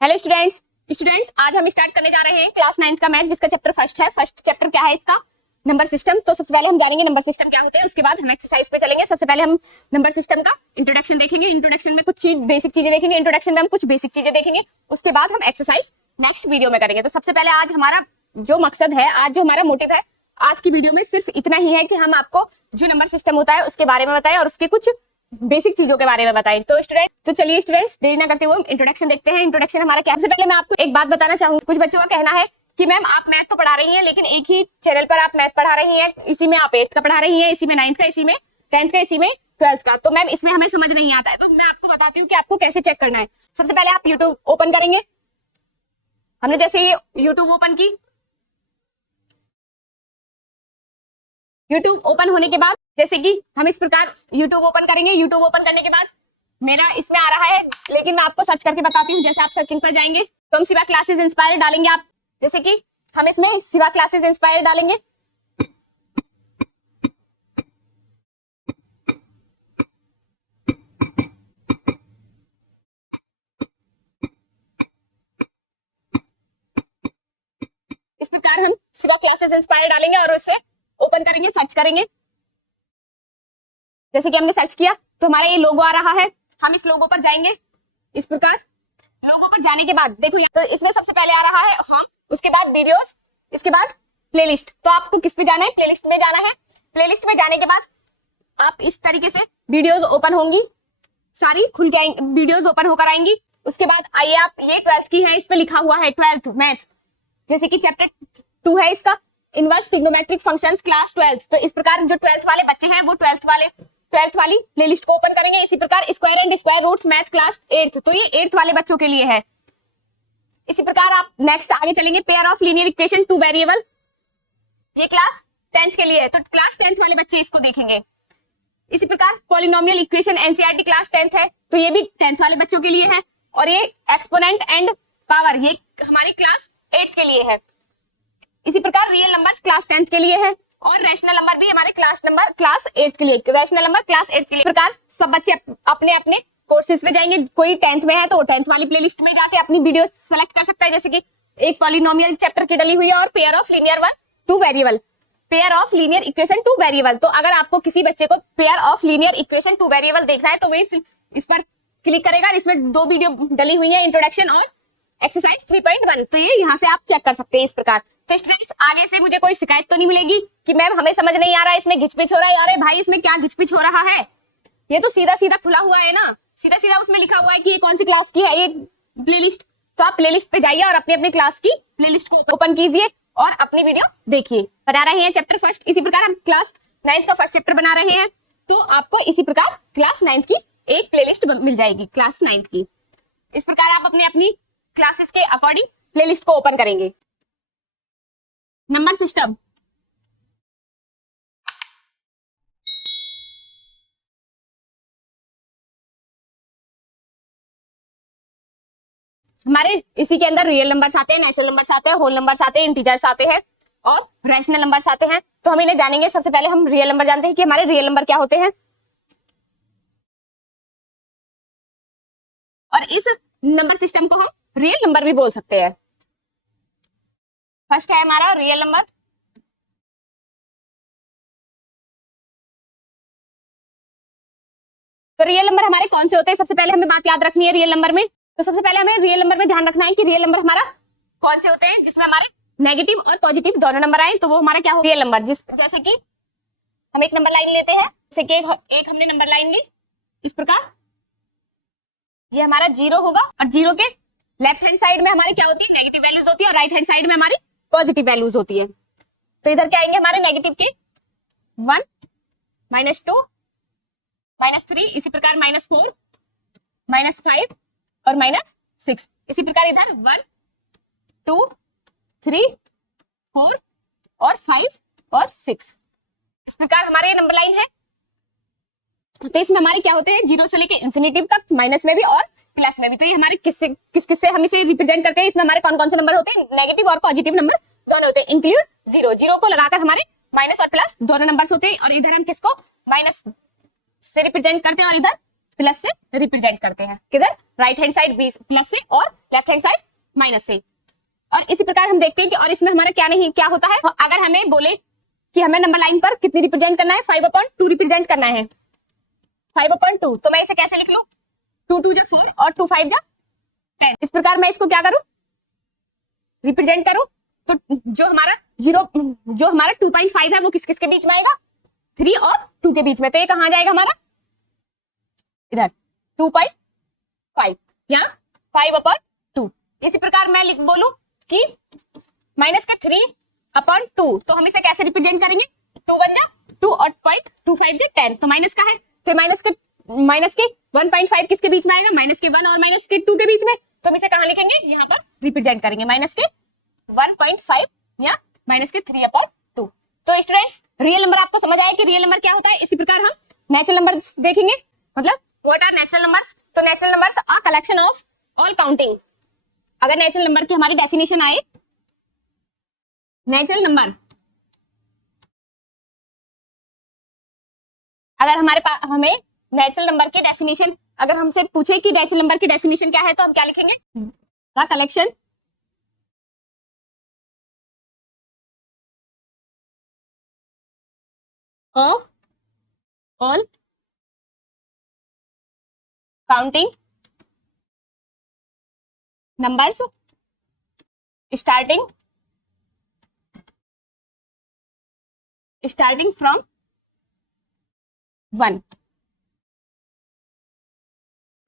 Hello students. आज हम start करने जा रहे हैं क्लास 9th का मैथ, जिसका चैप्टर फर्स्ट है। फर्स्ट चैप्टर क्या है इसका? Number system. तो सबसे पहले हम जानेंगे नंबर सिस्टम क्या होते हैं, उसके बाद हम एक्सरसाइज पे चलेंगे। सबसे पहले हम नंबर सिस्टम का इंट्रोडक्शन देखेंगे। इंट्रोडक्शन में कुछ बेसिक चीजें देखेंगे। इंट्रोडक्शन में हम कुछ बेसिक चीजें देखेंगे, उसके बाद हम एक्सरसाइज नेक्स्ट वीडियो में करेंगे। तो सबसे पहले आज हमारा जो मकसद है, आज जो हमारा मोटिव है आज की वीडियो में, सिर्फ इतना ही है कि हम आपको जो नंबर सिस्टम होता है उसके बारे में बताएं और उसके कुछ बेसिक चीजों के बारे में बताएं। तो चलिए स्टूडेंट्स, देरी ना करते हुए इंट्रोडक्शन देखते हैं। इंट्रोडक्शन हमारा क्या है? सबसे पहले मैं आपको एक बात बताना चाहूंगी। कुछ बच्चों का कहना है कि मैम आप मैथ तो पढ़ा रही हैं, लेकिन एक ही चैनल पर आप मैथ पढ़ा रही हैं, इसी में आप 8th का पढ़ा रही हैं, इसी में 9th का, इसी में 10th का, इसी में 12th का। तो मैम इसमें हमें समझ नहीं आता है। तो मैं आपको बताती हूँ कि आपको कैसे चेक करना है। सबसे पहले आप यूट्यूब ओपन करेंगे। हमने जैसे ये यूट्यूब ओपन की, यूट्यूब ओपन होने के बाद जैसे कि हम इस प्रकार यूट्यूब ओपन करेंगे। यूट्यूब ओपन करने के बाद मेरा इसमें आ रहा है, लेकिन मैं आपको सर्च करके बताती हूँ। जैसे आप सर्चिंग पर जाएंगे तो हम शिवा क्लासेस इंस्पायर डालेंगे। आप जैसे कि हम इसमें शिवा क्लासेस इंस्पायर डालेंगे। इस प्रकार हम शिवा क्लासेस इंस्पायर डालेंगे और उसे ओपन करेंगे, सर्च करेंगे। जैसे कि हमने सर्च किया तो हमारा ये लोगो आ रहा है। हम इस लोगो पर जाएंगे। इस प्रकार लोगो पर जाने के बाद देखो तो इसमें सबसे पहले आ रहा है हम, उसके बाद वीडियोस, इसके बाद प्लेलिस्ट। तो आपको किस पे जाना है? प्लेलिस्ट में जाना है। प्लेलिस्ट में जाने के बाद आप इस तरीके से वीडियोस ओपन होंगी, सारी खुल के वीडियोस ओपन होकर आएंगी। उसके बाद आइए आप, ये 12th की है, इस पे लिखा हुआ है 12th मैथ। जैसे कि चैप्टर 2 है इसका, inverse trigonometric functions class 12th। तो इस प्रकार जो 12th वाले बच्चे हैं वो 12th वाली प्लेलिस्ट को ओपन करेंगे। इसी प्रकार square and square roots math class 8th, तो ये 8th वाले बच्चों के लिए है। इसी प्रकार आप नेक्स्ट आगे चलेंगे, pair of linear equation two variable, ये क्लास 10th के लिए है। तो क्लास 10th वाले बच्चे इसको देखेंगे। इसी प्रकार polynomial equation NCERT class 10th है, तो ये भी 10th वाले बच्चों के लिए है। और ये एक्सपोनेंट एंड पावर, ये हमारी क्लास 8th के लिए है। इसी प्रकार रियल नंबर्स क्लास 10th के लिए है और रैशनल नंबर भी हमारे क्लास 8th के लिए, रैशनल नंबर क्लास 8th के लिए। प्रकार सब बच्चे अपने अपने कोर्सेज में जाएंगे। कोई 10th में है तो 10th वाली प्लेलिस्ट में जाके अपनी वीडियो सेलेक्ट कर सकता है। जैसे कि एक पॉलिनोमियल चैप्टर की डली हुई है और pair of linear one two variable, pair of linear equation two variable. तो अगर आपको किसी बच्चे को pair of linear equation two variable देखना है तो वे इस पर क्लिक करेगा। इसमें 2 वीडियो डली हुई है, इंट्रोडक्शन और एक्सरसाइज 3.1। तो ये यहाँ से आप चेक कर सकते हैं इस प्रकार। तो स्टूडेंट्स, आगे से मुझे कोई शिकायत तो नहीं मिलेगी कि मैम हमें समझ नहीं आ रहा है, इसमें घिचपिच हो रहा है। अरे भाई, इसमें क्या घिचपिच हो रहा है? ये तो सीधा सीधा खुला हुआ है ना, सीधा सीधा उसमें लिखा हुआ है कि ये कौन सी क्लास की है ये प्लेलिस्ट। तो आप प्लेलिस्ट पे जाइए और अपनी अपनी क्लास की प्लेलिस्ट को ओपन कीजिए और अपनी वीडियो देखिए। बना रहे हैं चैप्टर फर्स्ट, इसी प्रकार हम क्लास 9th का फर्स्ट चैप्टर बना रहे हैं। तो आपको इसी प्रकार क्लास 9th की एक प्लेलिस्ट मिल जाएगी, क्लास 9th की। इस प्रकार आप अपनी अपनी क्लासेस के अकॉर्डिंग प्लेलिस्ट को ओपन करेंगे। नंबर सिस्टम, हमारे इसी के अंदर रियल नंबर्स आते हैं, नेचुरल नंबर्स आते हैं, होल नंबर्स आते हैं, इंटीजर्स आते हैं और रैशनल नंबर्स आते हैं। तो हम इन्हें जानेंगे। सबसे पहले हम रियल नंबर जानते हैं कि हमारे रियल नंबर क्या होते हैं, और इस नंबर सिस्टम को हम रियल नंबर भी बोल सकते हैं। फर्स्ट है हमारा रियल नंबर। तो रियल नंबर हमारे कौन से होते हैं? सबसे पहले हमें बात याद रखनी है रियल नंबर में। तो सबसे पहले हमें रियल नंबर में ध्यान रखना है कि रियल नंबर हमारा कौन से होते हैं जिसमें हमारे नेगेटिव और पॉजिटिव दोनों नंबर आए। तो वो हमारा क्या हो? Real number. जैसे कि हम एक नंबर लाइन लेते हैं, जैसे कि एक हमने नंबर लाइन ली इस प्रकार, ये हमारा 0 होगा और 0 के लेफ्ट हैंड साइड में हमारी क्या होती है? नेगेटिव वैल्यूज होती है और राइट हैंड साइड में हमारी पॉजिटिव वैल्यूज होती है। तो इधर क्या आएंगे हमारे नेगेटिव के? 1, -2, -3, इसी प्रकार -4, -5 और -6। इसी प्रकार इधर 1, 2, 3, 4 और 5 और 6। इस प्रकार हमारे नंबर लाइन है। तो इसमें हमारे क्या होते हैं? 0 से लेके इंफिनिटी तक, माइनस में भी और प्लस में भी। तो ये हमारे किस से हम इसे रिप्रेजेंट करते हैं? इसमें हमारे कौन कौन से नंबर होते हैं? नेगेटिव और पॉजिटिव नंबर दोनों होते हैं, इंक्लूड 0। 0 को लगाकर हमारे माइनस और प्लस दोनों नंबर्स होते हैं। और इधर हम किसको माइनस से रिप्रेजेंट करते हैं और इधर प्लस से रिप्रेजेंट करते हैं। किधर? राइट हैंड साइड प्लस से और लेफ्ट हैंड साइड माइनस से। और इसी प्रकार हम देखते हैं कि और इसमें हमारा क्या होता है, अगर हमें बोले कि हमें नंबर लाइन पर कितनी रिप्रेजेंट करना है, 5/2 रिप्रेजेंट करना है, 5/2, तो मैं इसे कैसे लिख लूं, 2 2 4 और 2 5 10। इस प्रकार मैं इसको क्या करूं, रिप्रेजेंट करूं, तो जो हमारा 2.5 है वो किस किस के बीच में आएगा, 3 और 2 के बीच में। तो ये कहां जाएगा हमारा, इधर 2.5 या 5/2। इसी प्रकार मैं बोलूं कि माइनस के 3/2, तो हम इसे कैसे रिप्रेजेंट करेंगे, 2 1 जा 2 और 0.25 जा 10। तो माइनस का है, तो माइनस के 1.5 किसके बीच में आएगा, माइनस के 1 और माइनस के 2 के बीच में। तो हम इसे कहां लिखेंगे, यहाँ पर रिप्रेजेंट करेंगे, माइनस के 1.5 या माइनस के 3/2। तो स्टूडेंट्स, रियल नंबर आपको समझ आया कि रियल नंबर क्या होता है। इसी प्रकार हम नेचुरल नंबर देखेंगे, मतलब व्हाट आर नेचुरल नंबर्स। तो natural numbers are collection of all counting. अगर नेचुरल नंबर की हमारी डेफिनेशन आए, नेचुरल नंबर, अगर हमारे पास हमें नेचुरल नंबर की डेफिनेशन, अगर हमसे पूछे कि नेचुरल नंबर की डेफिनेशन क्या है, तो हम क्या लिखेंगे, the collection of all counting numbers starting from 1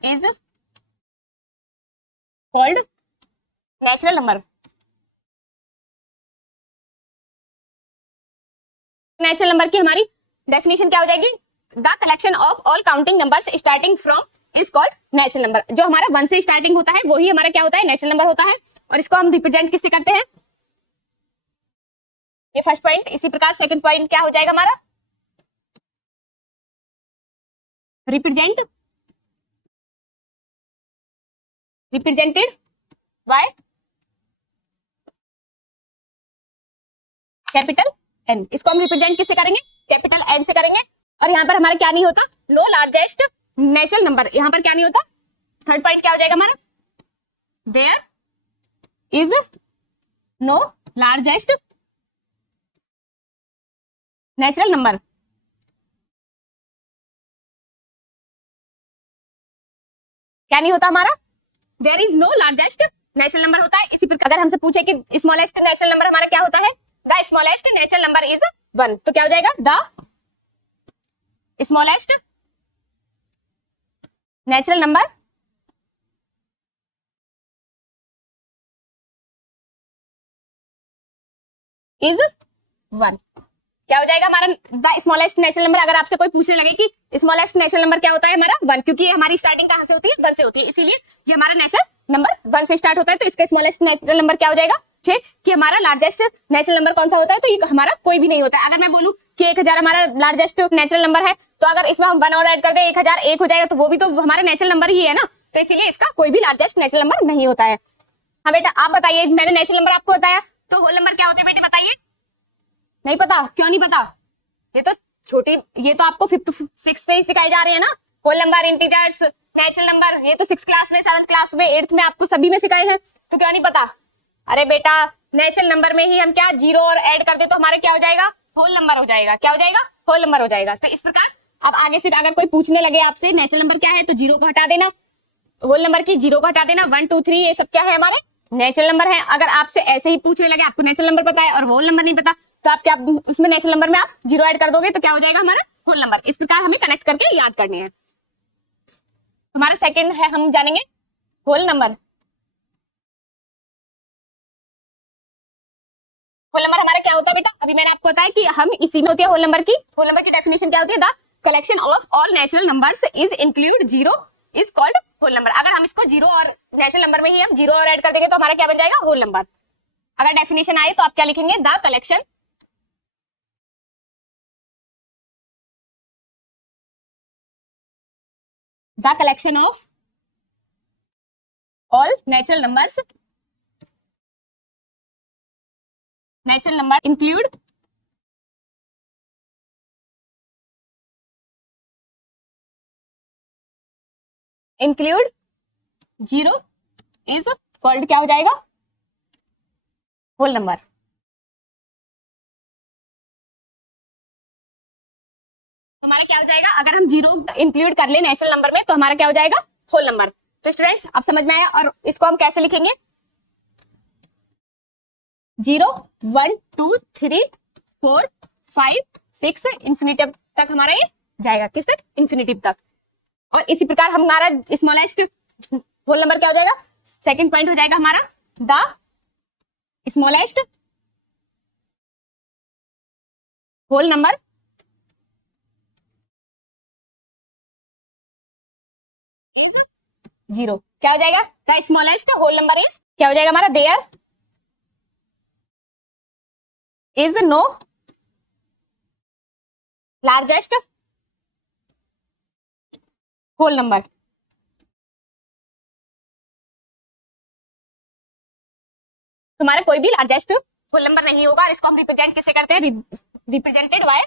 is called natural number. Natural number की हमारी डेफिनेशन क्या हो जाएगी, the collection of all counting numbers starting from is called natural number. जो हमारा 1 से स्टार्टिंग होता है वही हमारा क्या होता है, नेचुरल नंबर होता है। और इसको हम रिप्रेजेंट किससे करते हैं, ये फर्स्ट पॉइंट। इसी प्रकार सेकंड पॉइंट क्या हो जाएगा हमारा, रिप्रेजेंटेड बाय कैपिटल एन। इसको हम रिप्रेजेंट किससे करेंगे, कैपिटल एन से करेंगे। और यहाँ पर हमारा क्या नहीं होता, नो लार्जेस्ट नेचुरल नंबर, यहाँ पर क्या नहीं होता। थर्ड पॉइंट क्या हो जाएगा हमारा, there is no largest natural number. क्या नहीं होता हमारा, there is no largest natural number होता है। इसी प्रकार अगर हमसे पूछे कि स्मॉलेस्ट नेचुरल नंबर हमारा क्या होता है, the smallest natural number is 1, तो क्या हो जाएगा, the smallest natural number is 1। क्या हो जाएगा हमारा, द स्मॉलेस्ट नेचुरल नंबर। अगर आपसे कोई पूछने लगे कि स्मॉलेस्ट नेचुरल नंबर क्या होता है हमारा, 1, क्योंकि हमारी स्टार्टिंग कहां से होती है, 1 से होती है, इसीलिए ये हमारा नेचुरल नंबर 1 से स्टार्ट होता है। तो इसका स्मॉलेस्ट नेचुरल नंबर क्या हो जाएगा 6, कि हमारा लार्जेस्ट नेचुरल नंबर कौन सा होता है, तो ये हमारा कोई भी नहीं होता है। अगर मैं बोलूं कि 1000 हमारा लार्जेस्ट नेचुरल नंबर है, तो अगर इसमें हम 1 और ऐड कर दें 1000 1 हो जाएगा, तो वो भी तो हमारे नेचुरल नंबर ही है ना, तो इसीलिए इसका कोई भी लार्जेस्ट नेचुरल नंबर नहीं होता है। हाँ बेटा आप बताइए, मैंने नेचुरल नंबर आपको बताया, तो होल नंबर क्या होते हैं बेटे बताइए, नहीं पता, क्यों नहीं पता, ये तो छोटी, ये तो आपको 5th 6th से ही सिखाए जा रहे हैं ना, whole number, integers, natural number, ये तो 6th क्लास में, 7th क्लास में, 8th में आपको सभी में सिखाए हैं, तो क्यों नहीं पता। अरे बेटा नेचुरल नंबर में ही हम क्या 0 और ऐड कर दे तो हमारा क्या हो जाएगा, होल नंबर हो जाएगा। क्या हो जाएगा, होल नंबर हो जाएगा। तो इस प्रकार अब आगे से अगर कोई पूछने लगे आपसे नेचुरल नंबर क्या है, तो 0 को हटा देना, होल नंबर की 0 को हटा देना, 1 2 3 ये सब क्या है हमारे नेचुरल नंबर है। अगर आपसे ऐसे ही पूछने लगे, आपको नेचुरल नंबर पता है और होल नंबर नहीं पता, तो आप क्या उसमें नेचुरल नंबर में आप 0 ऐड कर दोगे, तो क्या हो जाएगा हमारा होल नंबर। इस प्रकार हमें कनेक्ट करके याद करने हैं। हमारा सेकंड है, हम जानेंगे होल नंबर। होल नंबर हमारा क्या होता है बेटा, अभी मैंने आपको बताया कि हम इसी में होती है होल नंबर की। होल नंबर की डेफिनेशन क्या होती है, the collection of all natural numbers is include 0 is called whole number. अगर हम इसको 0 और नेचुरल नंबर में ही हम 0 और ऐड कर देंगे तो हमारा क्या बन जाएगा, होल नंबर। अगर डेफिनेशन आए तो आप क्या लिखेंगे, the collection of all natural number include include zero is called क्या हो जाएगा, होल नंबर। हमारा क्या हो जाएगा, अगर हम जीरो इंक्लूड कर ले नेचुरल नंबर में तो हमारा क्या हो जाएगा, होल नंबर। तो स्टूडेंट्स आप समझ में आया, और इसको हम कैसे लिखेंगे, 0 1 2 3 4 5 6 इंफिनिटिव तक हमारा ये जाएगा, किस तक, इंफिनिटिव तक। और इसी प्रकार हमारा स्मॉलेस्ट होल नंबर क्या हो जाएगा, सेकंड पॉइंट हो जाएगा हमारा, the smallest whole number is zero. क्या हो जाएगा, the smallest whole number is, क्या हो जाएगा हमारा, there is no largest whole number. तुम्हारा कोई भी लार्जेस्ट होल नंबर नहीं होगा, और इसको हम रिप्रेजेंट किससे करते हैं, represented by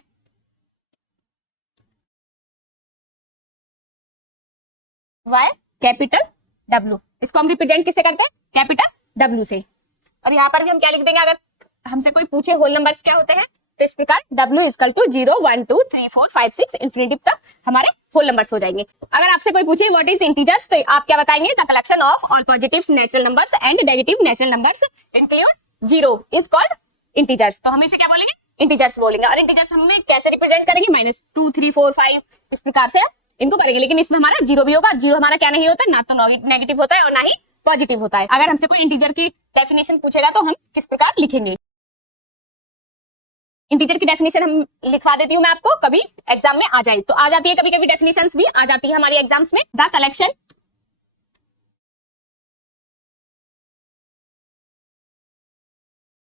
Y capital W. इसको हम रिप्रेजेंट किससे करते हैं, कैपिटल डब्ल्यू से। और यहाँ पर भी हम क्या लिख देंगे, अगर हमसे कोई पूछे होल नंबर्स क्या होते हैं, तो इस प्रकार W इजकल टू 0 1 2 3 4 5 6 इंफिनिटिव तक हमारे होल नंबर्स हो जाएंगे। अगर आपसे कोई पूछे व्हाट इज इंटीजर्स, तो आप क्या बताएंगे, the collection of all positive natural numbers and negative natural numbers include zero is called integers. तो हम इसे क्या बोलेंगे, इंटीजर्स बोलेंगे। और इंटीजर्स हमें कैसे रिप्रेजेंट करेंगे, -2 3 4 5 इस प्रकार से इनको करेंगे। लेकिन इसमें हमारा जीरो भी होगा, जीरो हमारा क्या नहीं होता, ना तो नेगेटिव होता है और ना ही पॉजिटिव होता है। अगर हमसे कोई इंटीजर की डेफिनेशन पूछेगा तो हम किस प्रकार लिखेंगे, इंटीजर की डेफिनेशन हम लिखवा देती हूँ मैं आपको, कभी एग्जाम में आ जाए तो आ जाती है, कभी कभी डेफिनेशंस भी आ जाती है हमारी एग्जाम्स में। The collection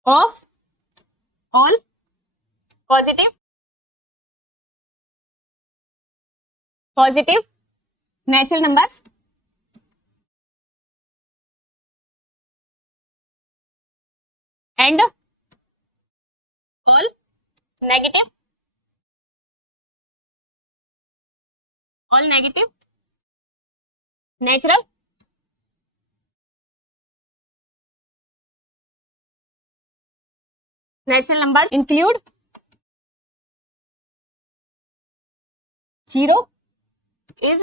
of all positive natural numbers and all negative natural numbers include zero is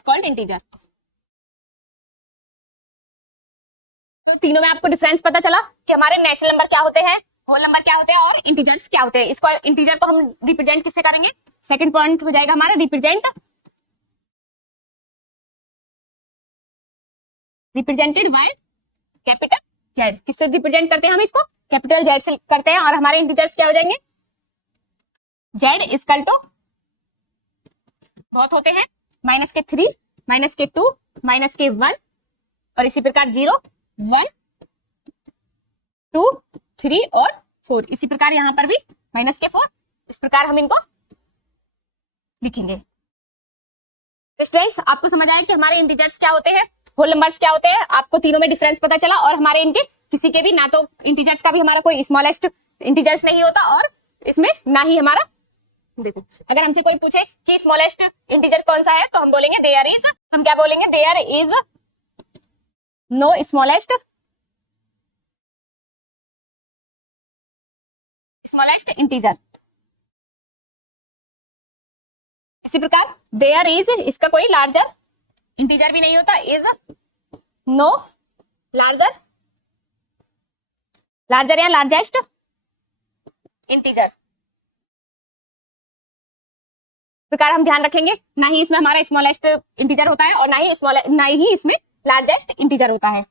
called integer. तो तीनों में आपको डिफरेंस पता चला कि हमारे नेचुरल नंबर क्या होते हैं, होल नंबर क्या होते हैं और इंटीजर्स क्या होते हैं। इसको इंटीजर को हम रिप्रेजेंट किससे करेंगे, सेकंड पॉइंट हो जाएगा हमारा, रिप्रेजेंटेड बाय कैपिटल जेड। किससे रिप्रेजेंट करते हैं हम इसको, कैपिटल जेड से करते हैं। और हमारे इंटीजर्स क्या हो जाएंगे, जेड इजकल टू बहुत होते हैं, -3 -2 -1 और इसी प्रकार 0 1 2 3 और 4। इसी प्रकार यहाँ पर भी -4। इस प्रकार हम इनको लिखेंगे। तो स्टूडेंट्स आपको समझ आया कि हमारे इंटीजर्स क्या होते हैं, होल नंबर्स क्या होते हैं, आपको तीनों में डिफरेंस पता चला। और हमारे इनके किसी के भी, ना तो इंटीजर्स का भी हमारा कोई स्मॉलेस्ट इंटीजर्स नहीं होता और इसमें ना ही हमारा, देखो अगर हमसे कोई पूछे कि स्मॉलेस्ट इंटीजर कौन सा है, तो हम बोलेंगे देयर इज, हम क्या बोलेंगे, there is no smallest integer. इसी प्रकार देयर इज, इसका कोई लार्जर इंटीजर भी नहीं होता, इज नो लार्जर या लार्जेस्ट इंटीजर। प्रकार हम ध्यान रखेंगे, ना ही इसमें हमारा स्मॉलेस्ट इंटीजर होता है और ना ही इसमें लार्जेस्ट इंटीजर होता है।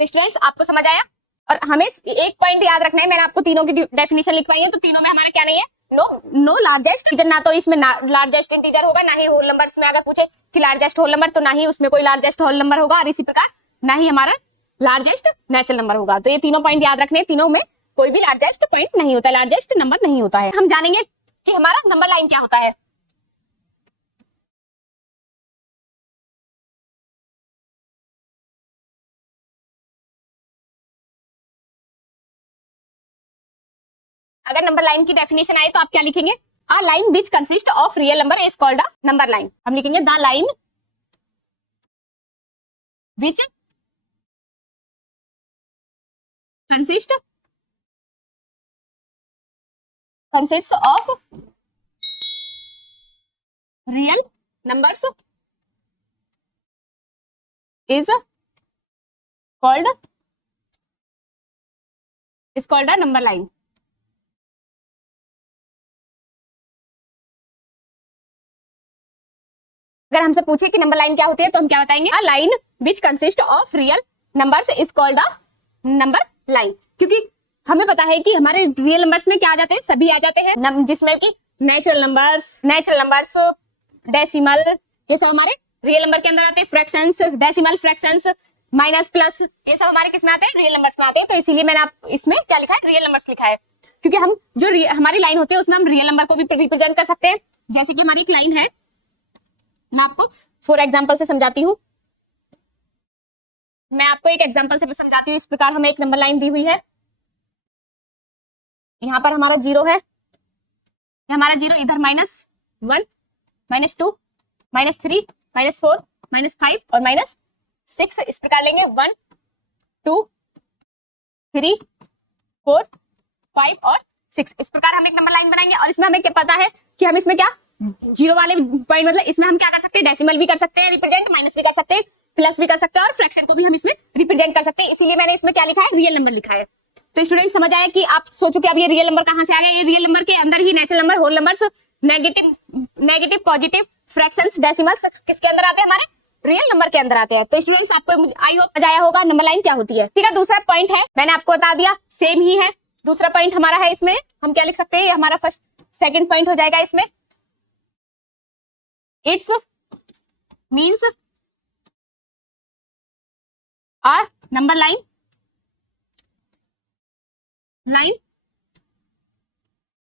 स्टूडेंट्स आपको समझ आया। और हमें एक पॉइंट याद रखना है, मैंने आपको तीनों की डेफिनेशन लिखवाई है, तो तीनों में हमारा क्या नहीं है, नो लार्जेस्ट इंटीजर। ना तो इसमें लार्जेस्ट इंटीजर होगा, ना ही होल नंबर्स में अगर पूछे कि लार्जेस्ट होल नंबर, तो ना ही उसमें कोई लार्जेस्ट होल नंबर होगा, और इसी प्रकार ना ही हमारा लार्जेस्ट नेचुरल नंबर होगा। तो ये तीनों पॉइंट याद रखने, तीनों में कोई भी लार्जेस्ट पॉइंट नहीं होता, लार्जेस्ट नंबर नहीं होता है। हम जानेंगे कि हमारा नंबर लाइन क्या होता है। अगर नंबर लाइन की डेफिनेशन आए तो आप क्या लिखेंगे? A line which consist of real number is called a number line. हम लिखेंगे the line which consist of real numbers is called a number line। अगर हमसे पूछे कि नंबर लाइन क्या होती है तो हम क्या बताएंगे? A line which consist of real numbers is called a number line. क्योंकि हमें पता है कि हमारे रियल नंबर्स में क्या आ जाते हैं? सभी आ जाते हैं, जिसमें कि नेचुरल नंबर्स, डेसिमल, ये सब हमारे रियल नंबर के अंदर आते हैं। Fractions, decimal, fractions, minus, plus, ये सब हमारे किस में आते हैं? रियल नंबर्स में आते हैं। तो इसीलिए मैंने आप इसमें क्या लिखा है? रियल नंबर्स लिखा है। क्योंकि हम जो हमारी लाइन होती है उसमें हम रियल नंबर को भी रिप्रेजेंट कर सकते हैं। जैसे कि हमारी एक लाइन है, मैं आपको फॉर एग्जाम्पल से समझाती हूँ। मैं आपको एक एग्जाम्पल से समझाती हूँ। इस प्रकार हमें एक नंबर लाइन दी हुई है। यहाँ पर हमारा 0 है, हमारा 0, इधर -1, -2, -3, -4, -5 और -6। इस प्रकार लेंगे 1, 2, 3, 4, 5 और 6। इस प्रकार हम एक नंबर लाइन बनाएंगे। और इसमें हमें क्या पता है कि हम इसमें क्या 0 वाले पॉइंट, मतलब इसमें हम क्या कर सकते हैं? डेसिमल भी कर सकते हैं रिप्रेजेंट, माइनस भी कर सकते हैं, प्लस भी कर सकते हैं और फ्रैक्शन को भी हम इसमें रिप्रेजेंट कर सकते हैं। इसीलिए मैंने इसमें क्या लिखा है? रियल नंबर लिखा है। तो स्टूडेंट समझ आया कि आप सोचो कि अब ये रियल नंबर कहां से आ गया? ये रियल नंबर के अंदर ही natural number, whole numbers, negative, positive, fractions, decimals किसके अंदर आते हैं? हमारे रियल नंबर के अंदर आते हैं। तो स्टूडेंट्स आपको आई होप मजा आया होगा नंबर लाइन क्या होती है। ठीक है, दूसरा पॉइंट है, मैंने आपको बता दिया, सेम ही है। दूसरा पॉइंट हमारा है, इसमें हम क्या लिख सकते हैं? हमारा फर्स्ट सेकंड पॉइंट हो जाएगा इसमें। It's means a number line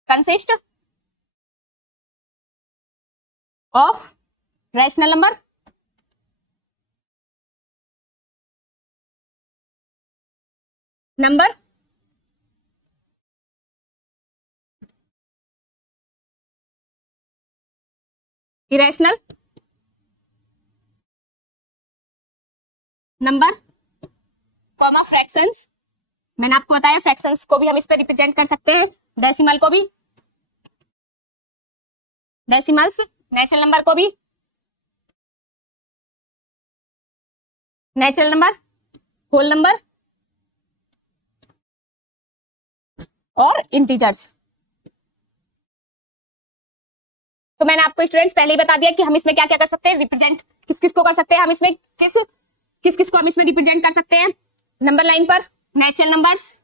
consist of rational number irrational number comma fractions. मैंने आपको बताया फ्रैक्शंस को भी हम इस पे रिप्रेजेंट कर सकते हैं, डेसिमल को भी, डेसिमल्स, नेचुरल नंबर को भी, नेचुरल नंबर, होल नंबर और इंटीजर्स। तो मैंने आपको स्टूडेंट्स पहले ही बता दिया कि हम इसमें क्या क्या कर सकते हैं? रिप्रेजेंट किस किस को कर सकते हैं? हम इसमें किस किस को हम इसमें रिप्रेजेंट कर सकते हैं नंबर लाइन पर? Natural numbers,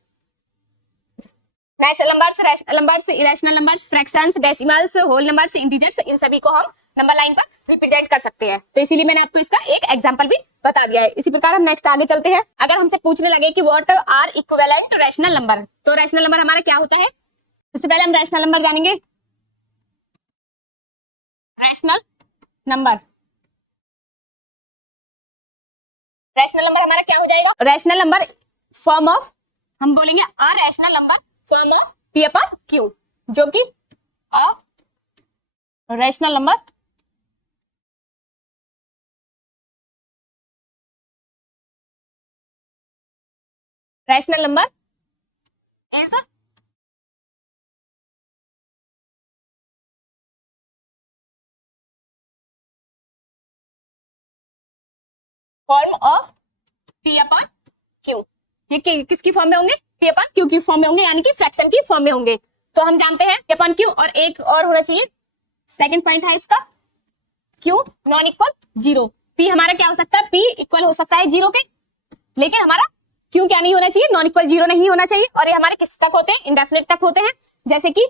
rational numbers, irrational numbers, fractions, decimals, whole numbers, integers, इन सभी को हम नंबर लाइन पर रिप्रेजेंट कर सकते हैं। तो इसीलिए मैंने आपको इसका एक एग्जांपल भी बता दिया है। इसी प्रकार हम नेक्स्ट आगे चलते हैं। अगर हमसे पूछने लगे कि what are equivalent rational number, तो रैशनल नंबर हमारा क्या होता है? सबसे पहले हम रैशनल नंबर जानेंगे। रैशनल नंबर हमारा क्या हो जाएगा? रैशनल नंबर फॉर्म ऑफ, हम बोलेंगे a rational number form of P upon Q, जो कि a rational number is form of P upon Q। ये किसकी फॉर्म में होंगे? P अपॉन Q की फॉर्म में होंगे, यानी कि फ्रैक्शन की फॉर्म में होंगे। तो हम जानते हैं P अपॉन Q, और एक और होना चाहिए, सेकंड पॉइंट है इसका, Q नॉन इक्वल 0। P हमारा क्या हो सकता है? P इक्वल हो सकता है 0 के, लेकिन हमारा Q क्या नहीं होना चाहिए? नॉन इक्वल 0 नहीं होना चाहिए। और ये हमारे किस तक होते हैं? इंडेफिनिट तक होते हैं। जैसे कि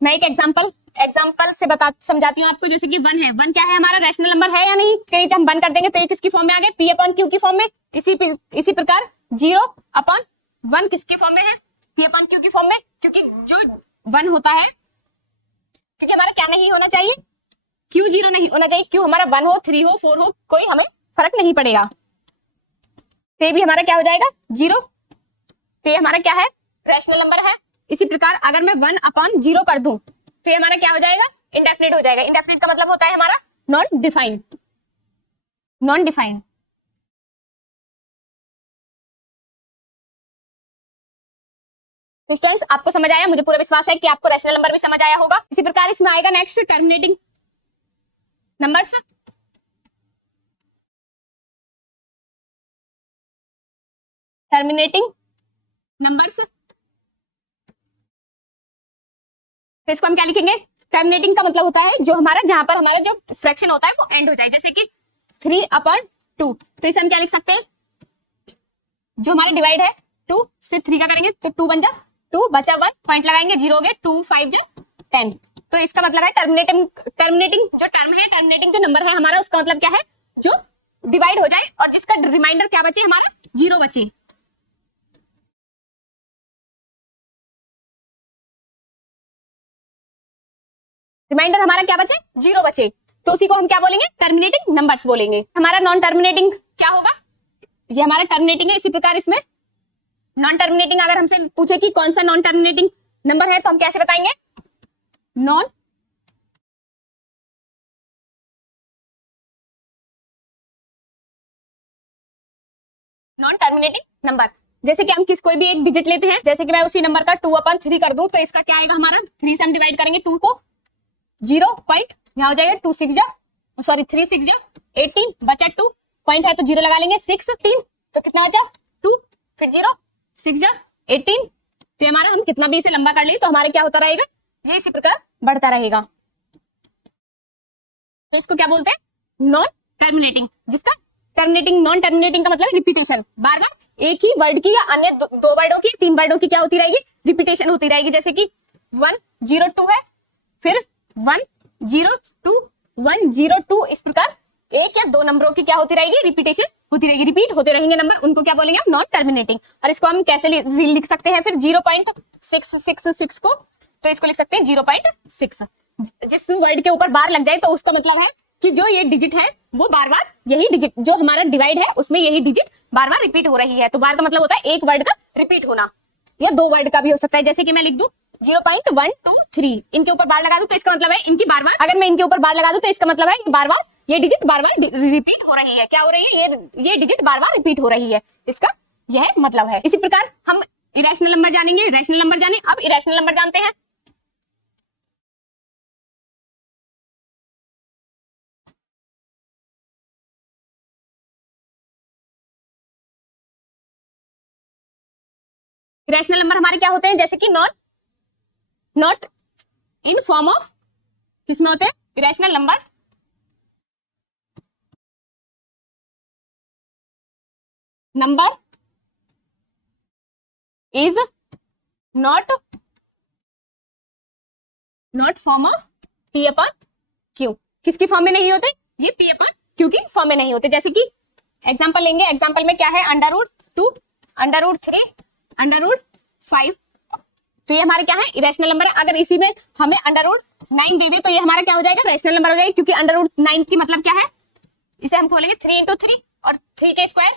मैं एक एग्जांपल से समझाती हूँ आपको। जैसे कि 1 है, 1 क्या है? हमारा रैशनल नंबर है या नहीं? तो ये जब हम 1 कर देंगे तो ये किसकी फॉर्म में आ गए? P अपॉन Q की फॉर्म में। इसी प्रकार 0 अपॉन 1 किसके फॉर्म में है? P अपॉन Q की फॉर्म में। क्योंकि जो 1 होता है, क्योंकि हमारा क्या नहीं होना चाहिए? Q 0 नहीं होना चाहिए। Q हमारा 1 हो, 3 हो, 4 हो, कोई हमें फर्क नहीं पड़ेगा। तो ये भी हमारा क्या हो जाएगा? 0। तो ये हमारा क्या है? रैशनल नंबर है। इसी प्रकार अगर मैं 1/0 कर दूं तो ये हमारा क्या हो जाएगा, इंडेफिनिट हो जाएगा। इंडेफिनिट का मतलब होता है हमारा नॉन डिफाइंड, नॉन डिफाइंड। तो स्टूडेंट्स आपको समझ आया, मुझे पूरा विश्वास है कि आपको रैशनल नंबर भी समझ आया होगा। इसी प्रकार इसमें आएगा next terminating numbers. Terminating numbers, तो इसको हम क्या लिखेंगे, टर्मिनेटिंग का मतलब होता है जो हमारा, जहां पर हमारा जो फ्रैक्शन होता है वो एंड हो जाए, जैसे कि 3/2। तो इसे हम क्या लिख सकते हैं, जो हमारा डिवाइड है 2 से 3 का करेंगे तो 2 बन जा 2 बचा 1, पॉइंट लगाएंगे 0 हो गए, 2 5 जा 10। तो इसका मतलब है टर्मिनेटिंग, टर्मिनेटिंग जो टर्म है, टर्मिनेटिंग जो नंबर है हमारा, उसका मतलब क्या है, जो डिवाइड हो जाए और जिसका रिमाइंडर क्या बचे, हमारा 0 बचे। रिमाइंडर हमारा क्या बचे, 0 बचे, तो उसी को हम क्या बोलेंगे, टर्मिनेटिंग नंबर्स बोलेंगे। हमारा नॉन टर्मिनेटिंग क्या होगा, ये हमारा टर्मिनेटिंग है। इसी प्रकार इसमें नॉन टर्मिनेटिंग अगर हमसे पूछे कि कौन सा नॉन टर्मिनेटिंग नंबर है तो हम कैसे बताएंगे, नॉन नॉन टर्मिनेटिंग नंबर। जैसे कि हम कोई भी एक डिजिट लेते हैं, जैसे कि मैं उसी नंबर का 2/3 कर दूं तो इसका क्या आएगा, हमारा 3 से हम डिवाइड करेंगे 2 को, 0 पॉइंट यहाँ हो जाएगा, 2 6 जा सॉरी 3 6 जा 18 बचा 2 पॉइंट है तो 0 लगा लेंगे, 6 3 तो कितना बचा 2, फिर 0 6 जा 18। तो हमारा हम कितना भी इसे लंबा कर ले तो हमारे क्या होता रहेगा, ये इसी प्रकार बढ़ता रहेगा। तो इसको क्या बोलते हैं, नॉन टर्मिनेटिंग। जिसका टर्मिनेटिंग, नॉन टर्मिनेटिंग का मतलब रिपीटेशन, बार बार एक ही वर्ड की या अन्य दो वर्डों की, 3 वर्डों की क्या होती रहेगी, रिपीटेशन होती रहेगी। जैसे कि 102 है, फिर 102 102, इस प्रकार एक या दो नंबरों की क्या होती रहेगी, रिपीटेशन होती रहेगी, रिपीट होते रहेंगे नंबर, उनको क्या बोलेंगे हम, नॉन टर्मिनेटिंग। और इसको हम कैसे लिख सकते हैं फिर, 0.666 को, तो इसको लिख सकते हैं 0.6। जिस वर्ड के ऊपर बार लग जाए तो उसका मतलब है कि जो ये डिजिट है वो बार बार यही डिजिट, जो हमारा डिवाइड है उसमें यही डिजिट बार बार रिपीट हो रही है। तो बार का मतलब होता है एक वर्ड का रिपीट होना, या दो वर्ड का भी हो सकता है। जैसे कि मैं लिख दूं 0.123, इनके ऊपर बार लगा दूं तो इसका मतलब है इनकी बार बार, अगर मैं इनके ऊपर बार लगा दूं तो इसका मतलब है बार बार ये डिजिट बार बार रिपीट हो रही है। क्या हो रही है, ये डिजिट बार बार रिपीट हो रही है, इसका यह मतलब है। इसी प्रकार हम इरेशनल नंबर जानेंगे, रैशनल नंबर जाने, अब इरेशनल नंबर जानते हैं। इरेशनल नंबर हमारे क्या होते हैं, जैसे कि नॉट इन फॉर्म ऑफ, किसमें होते हैं, irrational number number is not form of P/Q। किसकी फॉर्म में नहीं होते, ये P/Q की फॉर्म में नहीं होते। जैसे कि एग्जांपल लेंगे, एग्जांपल में क्या है, √2 √3 √5, तो ये हमारे क्या है, इरेशनल नंबर है। अगर इसी में हमें √9 दे दे तो ये हमारा क्या हो जाएगा, रैशनल नंबर हो जाएगा, क्योंकि √9 की मतलब क्या है, इसे हम खोलेंगे 3 × 3 और 3 के स्क्वायर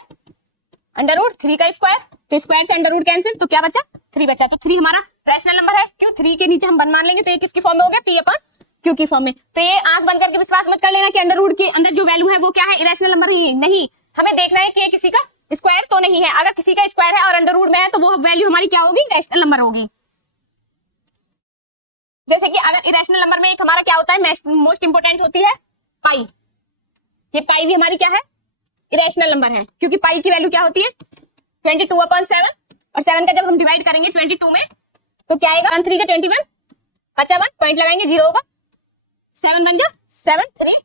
√3 का स्क्वायर, तो स्क्वायर से √ कैंसिल, तो क्या बचा, 3 बचा। तो 3 हमारा रैशनल नंबर है, क्यों, 3 के नीचे हम 1 मान लेंगे तो ये किसकी फॉर्म में हो गया, P/Q की फॉर्म में। तो ये आंख बंद करके विश्वास मत कर लेना कि √ के अंदर जो वैल्यू है वो क्या है, इरेशनल नंबर ही नहीं। हमें देखना है कि ये किसी का स्क्वायर तो नहीं है। अगर किसी का स्क्वायर है और √ में है तो वो वैल्यू हमारी क्या होगी, रैशनल नंबर होगी। जैसे कि अगर इरेशनल नंबर में एक हमारा क्या होता है, मोस्ट इंपोर्टेंट होती है पाई। ये पाई भी हमारी क्या है, इरेशनल नंबर है, क्योंकि पाई की वैल्यू क्या होती है, 22/7, और 7 का जब हम डिवाइड करेंगे 22 में तो क्या आएगा, 1 3 जा 21 बचा 1, पॉइंट लगाएंगे 0 होगा, 7 बन जा 7 3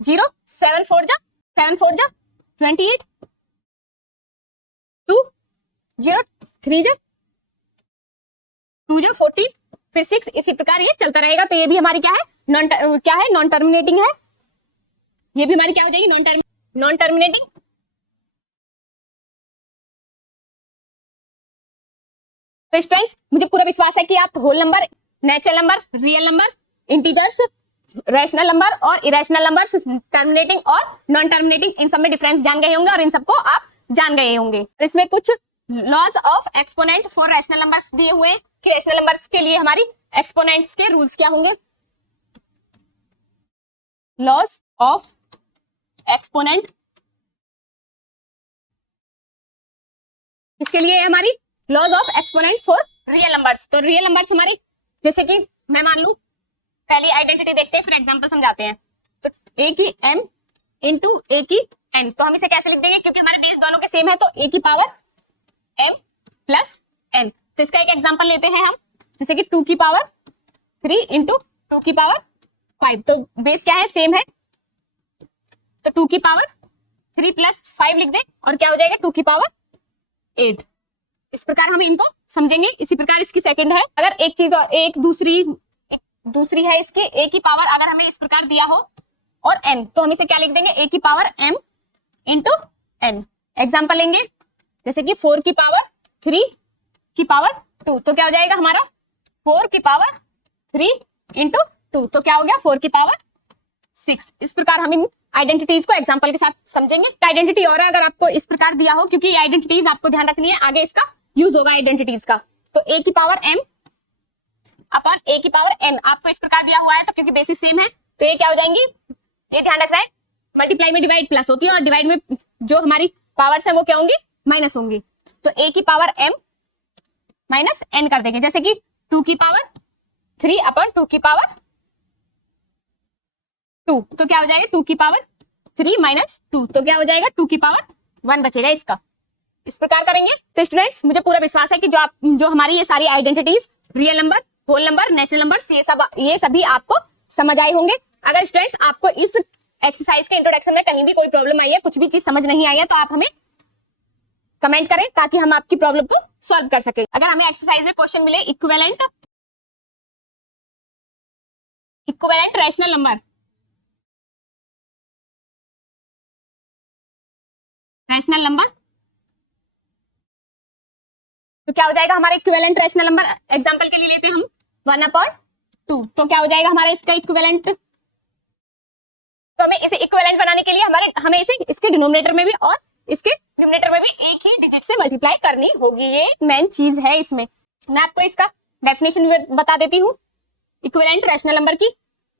0 7 4 जा 28 2 0 3 जा 2 जा 14 फिर 6, इसी प्रकार ये चलता रहेगा। तो ये भी हमारी क्या है, नॉन टर्मिनेटिंग है। ये भी हमारी क्या हो जाएगी, नॉन टर्मिनेटिंग। तो स्टूडेंट्स मुझे पूरा विश्वास है कि आप whole number, natural number, real number, integers, rational number और इरेशनल नंबर, टर्मिनेटिंग और नॉन टर्मिनेटिंग, इन सब में डिफरेंस जान गए होंगे और इन सबको आप जान गए होंगे। इसमें कुछ laws of exponent for rational numbers दिए हुए हैं कि रैशनल नंबर्स के लिए हमारी एक्सपोनेंट्स के रूल्स क्या होंगे, लॉज ऑफ एक्सपोनेंट, इसके लिए हमारी laws of exponent for real numbers. तो रियल नंबर्स हमारी, जैसे कि मैं मान लू, पहली आइडेंटिटी देखते हैं फिर एग्जांपल समझाते हैं। तो a की m इंटू a की n, तो हम इसे कैसे लिख देंगे, क्योंकि हमारे बेस दोनों के सेम है, तो a की पावर m प्लस n। तो इसका एक एग्जांपल लेते हैं हम, जैसे कि 2 की पावर 3 इंटू 2 की पावर 5, तो बेस क्या है, सेम है, तो 2 की पावर 3 प्लस 5 लिख दे और क्या हो जाएगा 2 की पावर 8। इस प्रकार हम इनको समझेंगे। इसी प्रकार इसकी सेकंड है, अगर एक चीज और एक दूसरी है इसके a की पावर अगर हमें इस प्रकार दिया हो और n, तो हम इसे क्या लिख देंगे, a की power m into n। Example लेंगे, जैसे कि 4 की पावर 3 की पावर 2, तो क्या हो जाएगा हमारा 4 की पावर 3 इंटू 2, तो क्या हो गया 4 की पावर 6। इस प्रकार हम इन आइडेंटिटीज को एग्जांपल के साथ समझेंगे। आइडेंटिटी और अगर आपको इस प्रकार दिया हो, क्योंकि ये आइडेंटिटीज आपको ध्यान रखनी है, आगे इसका यूज होगा आइडेंटिटीज का, तो a की पावर m अपॉन a की पावर n आपको इस प्रकार दिया हुआ है, तो क्योंकि बेसिस सेम है तो ये क्या हो जाएंगी, ये ध्यान रखना है, मल्टीप्लाई में डिवाइड प्लस होती है और डिवाइड में जो हमारी पावर्स है वो क्या होंगी, माइनस होंगी। तो a की पावर m माइनस n कर देंगे, जैसे कि 2 की पावर 3 अपॉन 2 की पावर 2, तो क्या हो जाएगा 2 की पावर 3 माइनस 2, तो क्या हो जाएगा 2 की पावर 1 बचेगा इसका। इस प्रकार करेंगे। तो स्टूडेंट्स मुझे पूरा विश्वास है कि जो हमारी ये सारी identities, real number, whole number, natural number, ये सभी आपको समझ आए होंगे। अगर स्टूडेंट्स आपको इस एक्सरसाइज के इंट्रोडक्शन में कहीं भी कोई प्रॉब्लम आई है, कुछ भी चीज समझ नहीं आई है, तो आप हमें कमेंट करें ताकि हम आपकी प्रॉब्लम को सॉल्व कर सके। अगर हमें एक्सरसाइज में क्वेश्चन मिले इक्विवेलेंट रैशनल नंबर, तो क्या हो जाएगा हमारा इक्विवेलेंट रैशनल नंबर। एग्जांपल के लिए लेते हैं हम 1/2, तो क्या हो जाएगा हमारा इसका इक्विवेलेंट। तो हमें इसे इक्विवेलेंट बनाने के लिए हमें इसे इसके डिनोमिनेटर में भी और इसके न्यूमरेटर में भी एक ही डिजिट से मल्टीप्लाई करनी होगी। ये मेन चीज है इसमें। मैं आपको इसका डेफिनेशन बता देती हूँ। इक्विवेलेंट रैशनल नंबर की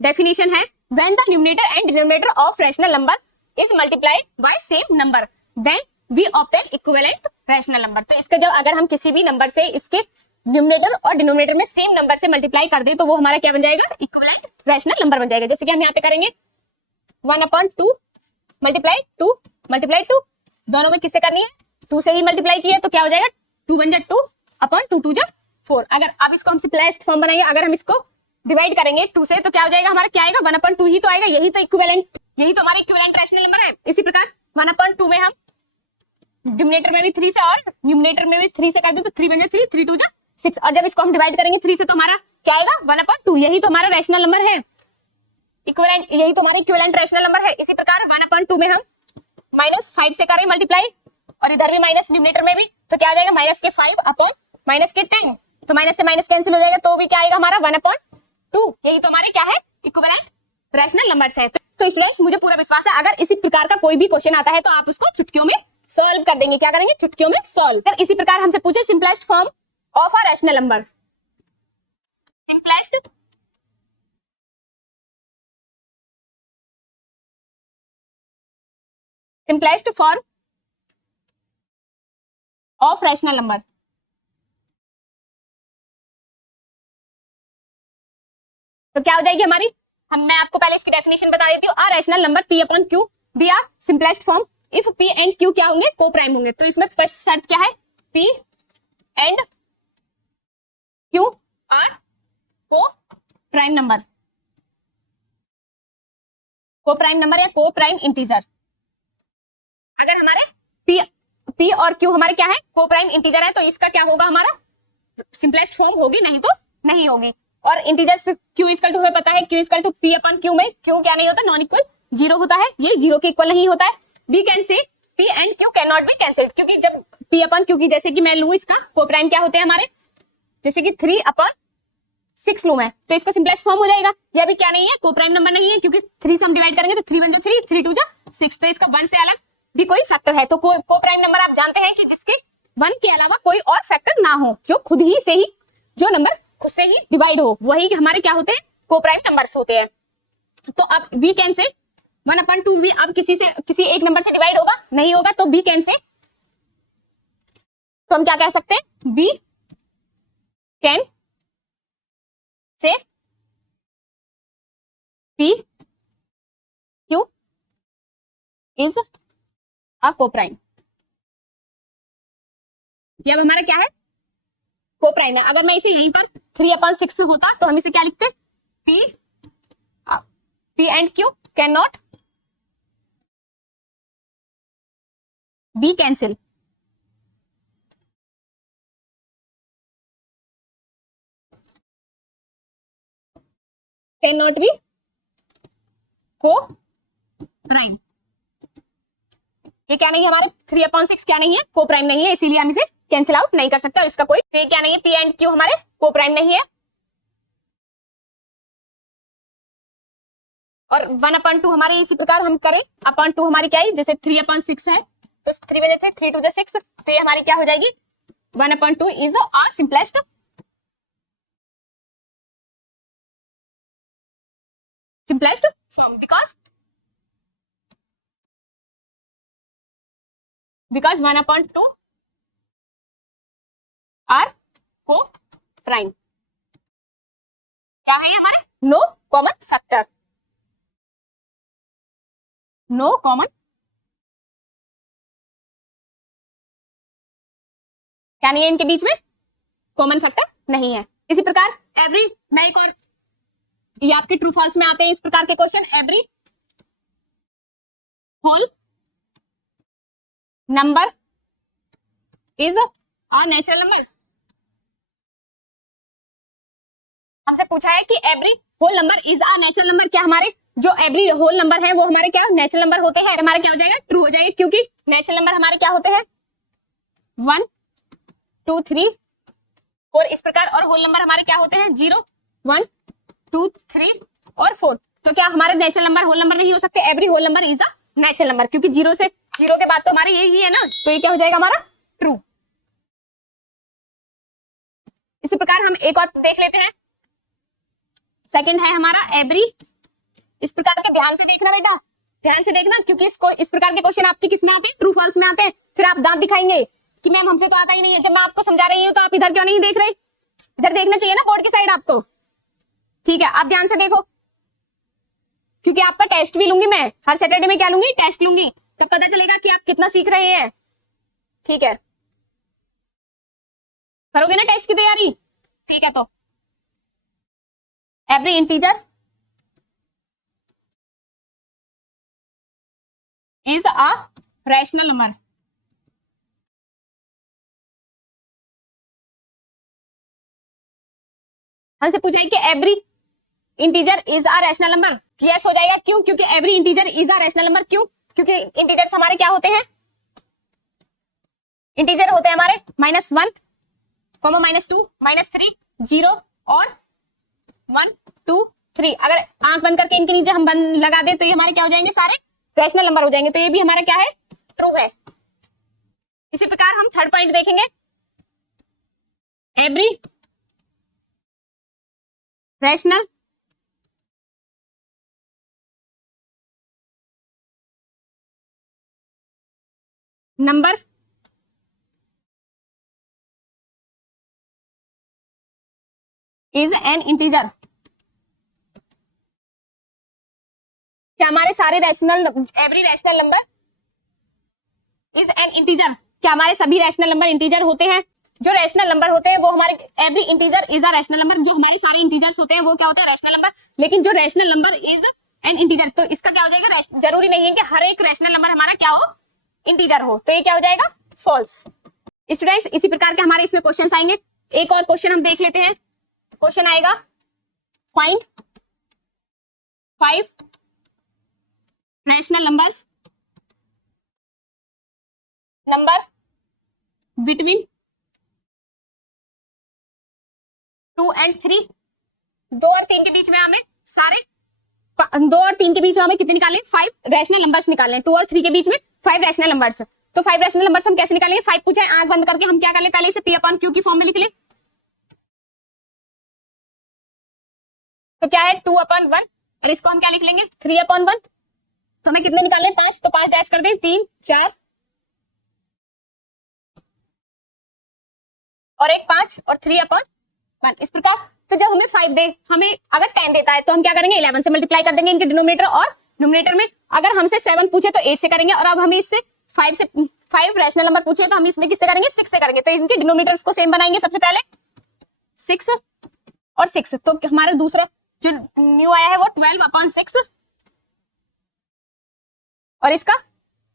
डेफिनेशन है, when the numerator and denominator of rational number is multiplied by same number then we obtain equivalent rational number. तो इसका जब अगर हम किसी भी नंबर से इसके न्यूमरेटर और डिनोमिनेटर में सेम नंबर से मल्टीप्लाई कर दे तो वो हमारा क्या बन जाएगा, इक्विवेलेंट रैशनल नंबर बन जाएगा। जैसे कि हम यहाँ पे करेंगे 1/2 मल्टीप्लाई 2 दोनों में किससे करनी है, 2 से ही मल्टीप्लाई किया तो क्या हो जाएगा 2 बन जाए 2 अपॉन 2 2 जा 4। अगर अब इसको हम सिंपलेस्ट फॉर्म बनाएंगे, अगर हम इसको डिवाइड करेंगे 2 से तो क्या हो जाएगा हमारा, क्या आएगा 1/2 ही तो आएगा। यही तो हमारा इक्विवेलेंट रैशनल नंबर है। इसी प्रकार 1/2 में हम डिनोमिनेटर में भी 3 से और न्यूमरेटर में भी 3 से कर दे तो 3 बन जाए 3 3 2 जा 6। और जब इसको हम डिवाइड करेंगे 3 से तो हमारा क्या आएगा 1/2। यही तो हमारा रैशनल नंबर है, इक्विवेलेंट, यही तो हमारा इक्विवेलेंट रैशनल नंबर है। इसी प्रकार 1/2 में हम -5 से करें मल्टीप्लाई और इधर भी माइनस न्यूमरेटर में भी तो क्या आ जाएगा -5 अपॉन -10। तो माइनस से माइनस कैंसिल हो जाएगा तो भी क्या आएगा हमारा 1/2। यही तो हमारे क्या है, इक्विवेलेंट रैशनल नंबर्स है। तो स्टूडेंट्स मुझे पूरा विश्वास है अगर इसी प्रकार का कोई भी क्वेश्चन आता है तो आप उसको चुटकियों में सॉल्व कर देंगे। क्या करेंगे, चुटकियों में सॉल्व। अगर इसी प्रकार हमसे पूछे simplest form of a rational number, simplest form of rational number, तो क्या हो जाएगी हमारी, मैं आपको पहले इसकी डेफिनेशन बता देती हूँ। A rational number P upon Q be a simplest form if P and Q क्या होंगे, को प्राइम होंगे। तो इसमें फर्स्ट शर्त क्या है, P एंड Q आर को प्राइम नंबर, को प्राइम नंबर या को प्राइम इंटीजर। अगर हमारे P और Q हमारे क्या है, को प्राइम इंटीजर है, तो इसका क्या होगा हमारा सिंपलेस्ट फॉर्म होगी, नहीं तो नहीं होगी। और इंटीजर से Q इक्वल टू हमें पता है, Q equal to P upon Q में Q क्या नहीं होता, नॉन इक्वल 0 होता है, ये 0 के इक्वल नहीं होता है। We can say P and Q can not be cancelled, क्योंकि जब P अपॉन Q की जैसे कि मैं लू इसका को प्राइम क्या होते हैं हमारे, जैसे कि 3/6 लू मैं, तो इसका सिंपलेस्ट फॉर्म हो जाएगा। यह भी क्या नहीं है, को प्राइम नंबर नहीं है, क्योंकि 3 से हम डिवाइड करेंगे तो 3 1 जा 3 3 2 जा 6, तो इसका 1 से अलग भी कोई फैक्टर है। तो को प्राइम नंबर आप जानते हैं कि जिसके 1 के अलावा कोई और फैक्टर ना हो, जो खुद ही से ही जो नंबर खुद से ही डिवाइड हो, वही हमारे क्या होते हैं, को प्राइम नंबर्स होते हैं। तो अब वी कैन से 1/2 वी अब किसी एक नंबर से डिवाइड होगा, नहीं होगा, तो बी कैन से, तो हम क्या कह सकते हैं, we can say P Q is a coprime. ये अब हमारा क्या है, को प्राइम है। अगर मैं इसे यहीं पर 3/6 होता तो हम इसे क्या लिखते, P and Q can not B cancel, can not B को प्राइम। ये क्या नहीं है, हमारे 3/6 क्या नहीं है, को प्राइम नहीं है, इसीलिए हम इसे कैंसिल आउट नहीं कर सकते, और इसका कोई ये क्या नहीं है, पी एंड क्यू हमारे को प्राइम नहीं है। और 1/2 हमारे इसी प्रकार हम करें, अपॉन 2 हमारी क्या है, जैसे 3/6 है तो 3 में जैसे 3 2 6, तो ये हमारी क्या हो जाएगी, 1/2 is a simplest form, because 1/2 are coprime. क्या है हमारे, no common factor, no common, क्या नहीं है इनके बीच में, कॉमन फैक्टर नहीं है। इसी प्रकार एवरी, मैं एक और, ये आपके ट्रू फॉल्स में आते हैं इस प्रकार के question, every whole number is a natural number. हमसे पूछा है कि every whole number is a natural number, क्या हमारे जो एवरी होल नंबर है वो हमारे क्या नेचुरल नंबर होते हैं, हमारा क्या हो जाएगा, ट्रू हो जाएगा, क्योंकि नेचुरल नंबर हमारे क्या होते हैं, 1 2 3 4 इस प्रकार, और होल नंबर हमारे क्या होते हैं, 0 1 2 3 और 4। तो क्या हमारे नेचुरल नंबर होल नंबर नहीं हो सकते, every whole number is a natural number, क्योंकि 0 के बाद तो हमारे यही है ना, तो ये क्या हो जाएगा हमारा ट्रू। इसी प्रकार हम एक और देख लेते हैं, सेकंड है हमारा एवरी, इस प्रकार के ध्यान से देखना बेटा, ध्यान से देखना, क्योंकि इसको इस प्रकार के क्वेश्चन आपके किस में आते हैं, ट्रू फॉल्स में आते हैं। फिर आप दांत दिखाएंगे कि मैम हमसे तो आता ही नहीं है, जब मैं आपको समझा रही हूँ तो आप इधर क्यों नहीं देख रहे, इधर देखना चाहिए ना बोर्ड की साइड आपको। ठीक है, आप ध्यान से देखो, क्योंकि आपका टेस्ट भी लूंगी मैं, हर सैटरडे में क्या लूंगी, टेस्ट लूंगी, तब पता चलेगा कि आप कितना सीख रहे हैं। ठीक है, करोगे ना टेस्ट की तैयारी, ठीक है। तो every integer is a rational number, हमसे पूछा है कि every integer is a rational number, yes हो जाएगा, क्यों, क्योंकि every integer is a rational number, क्यों, क्योंकि इंटीजर्स हमारे क्या होते हैं, इंटीजर होते हैं हमारे -1, -2, -3, 0 और 1 2 3। अगर आंख बंद करके इनके नीचे हम बंद लगा दे तो ये हमारे क्या हो जाएंगे, सारे रैशनल नंबर हो जाएंगे, तो ये भी हमारा क्या है, ट्रू है। इसी प्रकार हम थर्ड पॉइंट देखेंगे, every rational number is an integer, क्या हमारे सारे rational, every rational number is an integer, क्या हमारे सभी रैशनल नंबर इंटीजर होते हैं, जो रैशनल नंबर होते हैं वो हमारे, every integer is a rational number, जो हमारे सारे इंटीजर्स होते हैं वो क्या होते हैं, रैशनल नंबर, लेकिन जो rational number is an integer, तो इसका क्या हो जाएगा, जरूरी नहीं है कि हर एक रैशनल नंबर हमारा क्या हो, इंटीजर हो, तो ये क्या हो जाएगा, फॉल्स। स्टूडेंट्स, इसी प्रकार के हमारे इसमें क्वेश्चंस आएंगे। एक और क्वेश्चन हम देख लेते हैं, क्वेश्चन आएगा, find 5 rational numbers, number between 2 and 3, 2 और 3 के बीच में हमें सारे 2 और 3 के बीच में हमें कितने निकालने, 5 रैशनल नंबर्स निकालने, 2 और 3 के बीच में 5 रैशनल नंबर्स। तो 5 रैशनल नंबर्स हम कैसे निकालेंगे, 5 पूछे, आंख बंद करके हम क्या कर ले, पहले इसे P/Q की फॉर्म में लिख ले, तो क्या है 2/1 और इसको हम क्या लिख लेंगे 3/1। तो हमें कितने निकालने 5, तो 5 डैश कर दें 3 4 और एक 5 और 3/1 इस प्रकार। तो जब हमें 5 दे, हमें अगर 10 देता है तो हम क्या करेंगे 11 से मल्टीप्लाई कर देंगे इनके डिनोमिनेटर और न्यूमरेटर में। अगर हमसे 7 पूछे तो 8 से करेंगे, और अब हमें इससे 5 रैशनल नंबर पूछे तो हम इसमें किससे करेंगे 6 से करेंगे। तो इनके डिनोमिनेटर्स को सेम बनाएंगे। सबसे पहले 6 और 6, तो हमारा दूसरा जो न्यू आया है वो 12/6 और इसका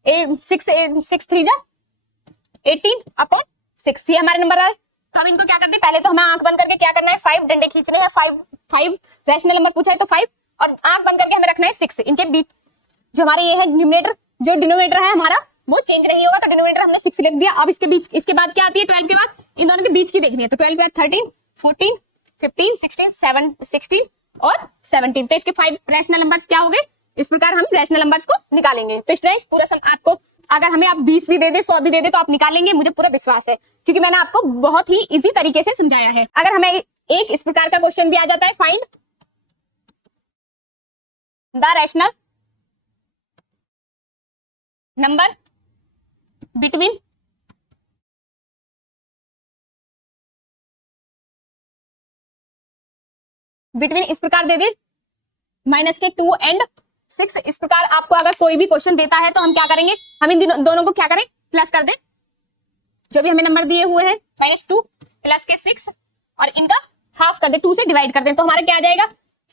6 3 जा 18/6 ये हमारे नंबर आए। तो हम इनको क्या करते हैं, पहले तो हमें आंख बंद करके क्या करना है 5 डंडे खींचने हैं। 5 रैशनल नंबर पूछा है तो 5 और आंख बंद करके हमें रखना है 6। इनके बीच जो हमारे ये है न्यूमरेटर, जो डिनोमिनेटर है हमारा वो चेंज नहीं होगा, तो डिनोमिनेटर हमने 6 लिख दिया। अब इसके बीच, इसके बाद क्या आती है 12 के बाद, इन दोनों के बीच की देखनी है। तो 12 के बाद 13 14 15 16 और 17। तो इसके 5 रैशनल नंबर्स क्या हो गए, इस प्रकार हम रैशनल नंबर्स को निकालेंगे। तो स्टूडेंट्स पूरा आपको अगर हमें आप 20 भी दे दे 100 भी दे दे तो आप निकालेंगे, मुझे पूरा विश्वास है, क्योंकि मैंने आपको बहुत ही इजी तरीके से समझाया है। अगर हमें एक इस प्रकार का क्वेश्चन भी आ जाता है, find the rational number between इस प्रकार दे दे -2 and 6। इस प्रकार आपको अगर कोई भी क्वेश्चन देता है तो हम क्या करेंगे, हम इन दोनों को क्या करें प्लस कर दें, जो भी हमें नंबर दिए हुए हैं -2 प्लस के 6 और इनका हाफ कर दे, 2 से डिवाइड कर दें। तो हमारा क्या आ जाएगा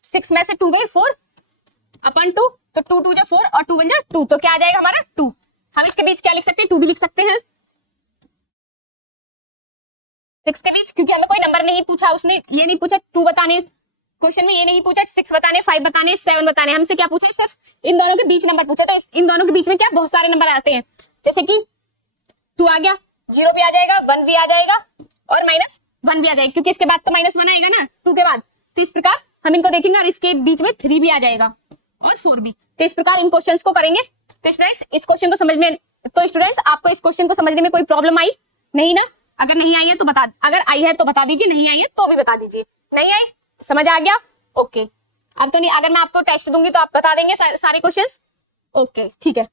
6 में से 2 गए 4/2, तो 2 2 जा 4 और 2 1 जा 2, तो क्या आ जाएगा हमारा 2। हम इसके बीच क्या लिख सकते हैं 2 भी लिख सकते हैं 6 के बीच, क्योंकि हमें कोई नंबर नहीं पूछा, उसने ये नहीं पूछा 2 बताने, क्वेश्चन में ये नहीं पूछा 6 बताने 5 बताने 7 बताने, हमसे क्या पूछा सिर्फ इन दोनों के बीच नंबर पूछा। तो इन दोनों के बीच में क्या बहुत सारे नंबर आते हैं, जैसे कि 2 आ गया, 0 भी आ जाएगा, 1 भी आ जाएगा और -1 भी आ जाएगा, क्योंकि इसके बाद तो -1 आएगा ना 2 के बाद। तो इस प्रकार हम इनको देखेंगे और इसके बीच में 3 भी आ जाएगा और 4 भी। तो इस प्रकार इन क्वेश्चंस को करेंगे। तो स्टूडेंट्स इस क्वेश्चन को समझ में, तो स्टूडेंट्स आपको इस क्वेश्चन को समझने में कोई प्रॉब्लम आई नहीं ना? अगर नहीं आई है तो बता, अगर आई है तो बता दीजिए, नहीं आई है तो भी बता दीजिए। नहीं आई, समझ आ गया, ओके। अब तो नहीं, अगर मैं आपको टेस्ट दूंगी तो आप बता देंगे सारे क्वेश्चंस, ओके ठीक है।